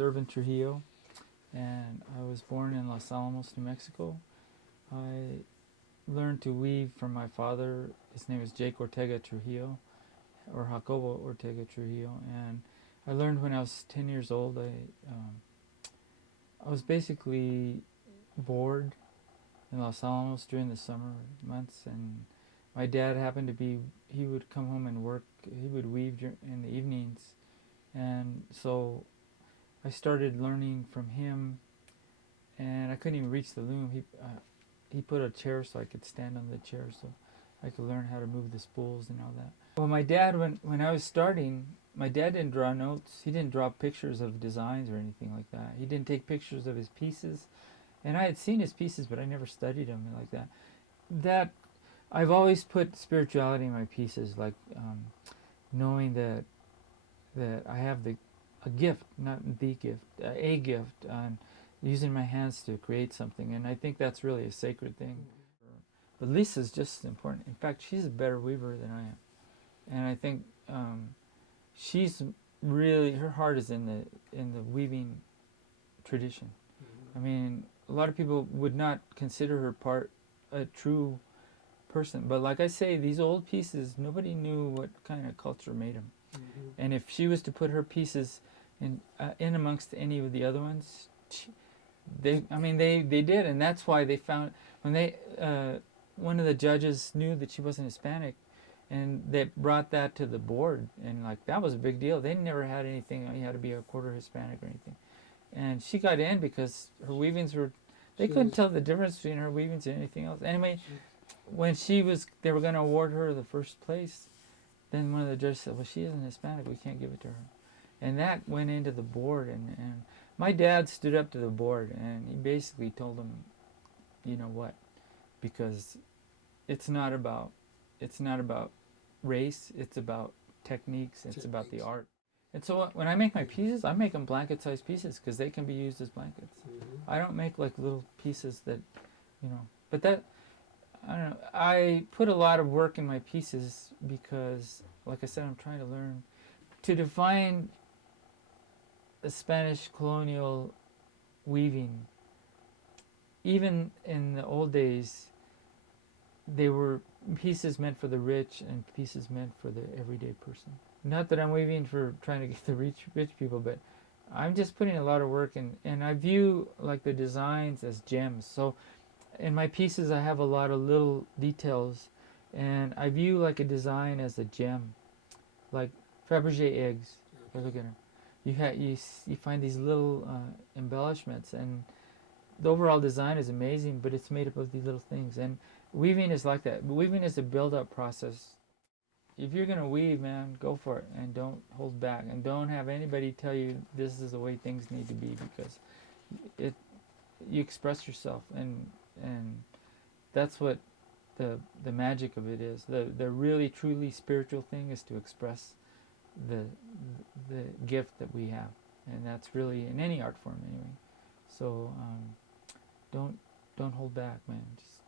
IrvinTrujillo, and I was born in Los Alamos, New Mexico. I learned to weave from my father. His name is Jake Ortega Trujillo, or Jacobo Ortega Trujillo, and I learned when I was 10 years old. I was basically bored in Los Alamos during the summer months, and my dad happened to be, he would come home and work, he would weave in the evenings, and so I started learning from him, and I couldn't even reach the loom. He put a chair so I could stand on the chair so I could learn how to move the spools and all that. Well, my dad, when I was starting, my dad didn't draw notes. He didn't draw pictures of designs or anything like that. He didn't take pictures of his pieces. And I had seen his pieces, but I never studied them like that. That I've always put spirituality in my pieces, like knowing that I have a gift, not the gift, a gift, and using my hands to create something. And I think that's really a sacred thing. But Lisa's just as important. In fact, she's a better weaver than I am. And I think she's really, her heart is in the weaving tradition. I mean, a lot of people would not consider her part a true person. But like I say, these old pieces, nobody knew what kind of culture made them. And if she was to put her pieces in amongst any of the other ones, they did, and that's why they found, when they one of the judges knew that she wasn't Hispanic, and they brought that to the board, and like that was a big deal. They never had anything, you had to be a quarter Hispanic or anything, and she got in because her weavings were, they couldn't tell the difference between her weavings and anything else. Anyway, when they were going to award her the first place, then one of the judges said, well, she isn't Hispanic, we can't give it to her. And that went into the board, and my dad stood up to the board, and he basically told them, you know what, because it's not about race, it's about techniques, it's about the art. And so when I make my pieces, I make them blanket-sized pieces because they can be used as blankets. I don't make like little pieces that, but that, I don't know, I put a lot of work in my pieces because, like I said, I'm trying to learn to define the Spanish colonial weaving. Even in the old days, they were pieces meant for the rich and pieces meant for the everyday person. Not that I'm weaving for trying to get the rich people, but I'm just putting a lot of work in, and I view like the designs as gems. So in my pieces I have a lot of little details, and I view like a design as a gem, like Fabergé eggs. Look at them. You find these little embellishments, and the overall design is amazing, but it's made up of these little things. And weaving is like that. Weaving is a build-up process. If you're gonna weave, man, go for it, and don't hold back, and don't have anybody tell you this is the way things need to be, because you express yourself, and that's what the magic of it is. The really truly spiritual thing is to express the gift that we have, and that's really in any art form anyway. So don't hold back, man. Just